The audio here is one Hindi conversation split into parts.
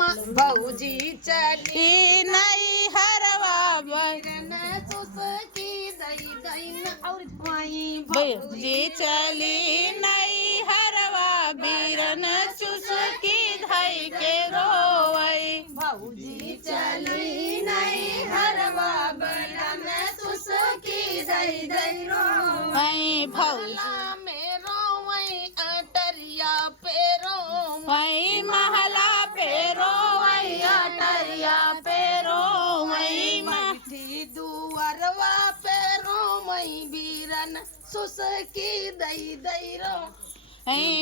भौजी चली नहीं हरवा बैरन सुसकी दई दई और भौजी चली नहीं हरवा बीरन सुसकी धई के रोवई भौजी चली नहीं हरवा बैरन सुसकी दई दई रोवई भौला में रोवई अटरिया पे रोवई महला पे रोवई अटरिया पे रोवई बैठी दुअरवा पे रोवई बीरन सुसकी दई दई रो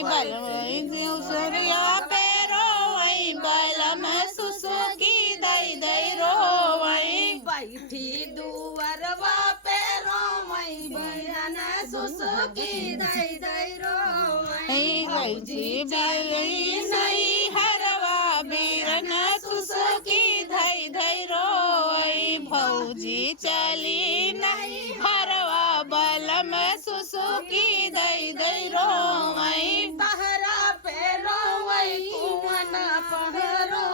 बलवई दूसरिया पे रोवई बलम सुसकी दई दई रोवई बैठी दुअरवा पे रोवई बीरन सुसकी दई दई रोवई भौजी चली नहीं हरवा बीरन सुसकी धई धई रोवई भौजी चली नहीं हरवा बलम सुसकी दई दई रोवई तहरा पे रोवई कुआना पहरो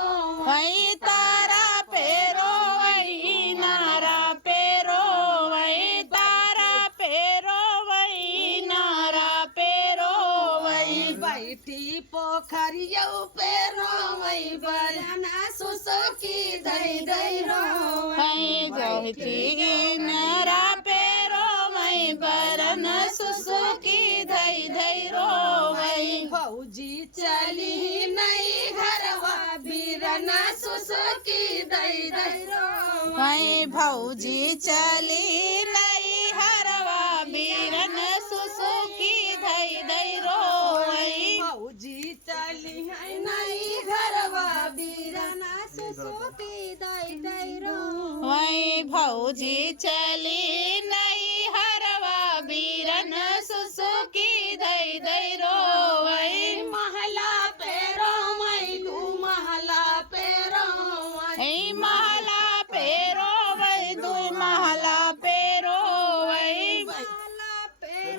वही तारा पे रोवई नारा पे रोवई तारा पे रोवई नारा पे रोवई बैठी पोखरियों पे रोवई बरना सुसकी दई दई रोवई जहती नारा पे रोवई बरन सुसकी दई दई रोवई भौजी चली नहीं घरवा बीरना सुसकी दई दई रोवई भौजी चली नहीं हरवा बीरन सुसकी दई दई रोवई भौजी चली नहीं घरवा बीरना सुसकी दई दई रोवई भौजी चली नहीं हरवा बीरन सुसकी दई दई रोवई महला पे रोवई दू महला पे रोवई महला पे रोवई दू महला पे रोवई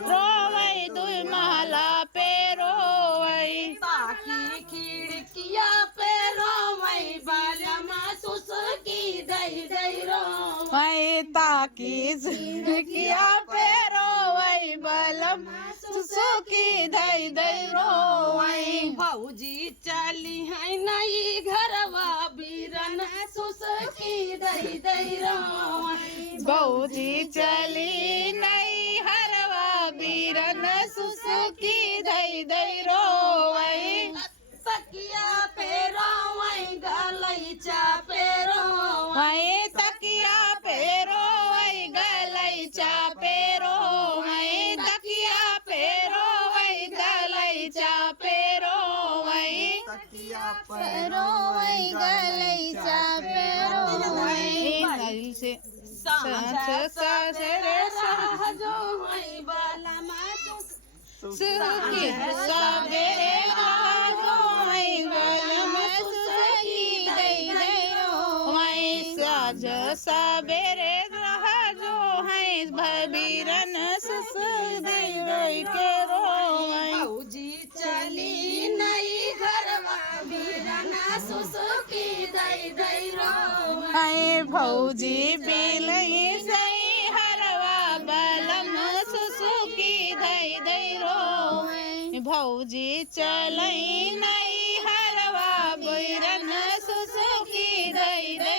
रोवई दू महला पे रोवई ताकि खिड़किया पे रोवई बलमा सुसकी दई दई रोवई ताकि खिड़किया पे रोवई बलम सुसकी दई दई रोवई भौजी चली है नहीं घरवा बीरन सुसकी दई दई रोवई भौजी चली नहीं हरवा बीरन सुसकी दई दई रोवई तकिया पे रोवई गलैचा पे रोवई तकिया पे रोवई गलैचा पे रोवई तकिया पे रोवई गलैचा पे रोवई तकिया पे रोवई गलैचा पे रोवई से साँझ सासरे सहजो हई बलमा सुसकी सबेरे राजो हई बलमा सुसकी दई दई रोवई साँझ सबेरे राजो हई बीरन सुसकी दई दई के रोवई भौजी चली नहीं घरवा बीरन सुसकी दई दई रोवई भौजी बिलई सही हरवा बलम सुसकी दई दई रोवई भौजी चलई नहीं हरवा बीरन सुसकी दई दई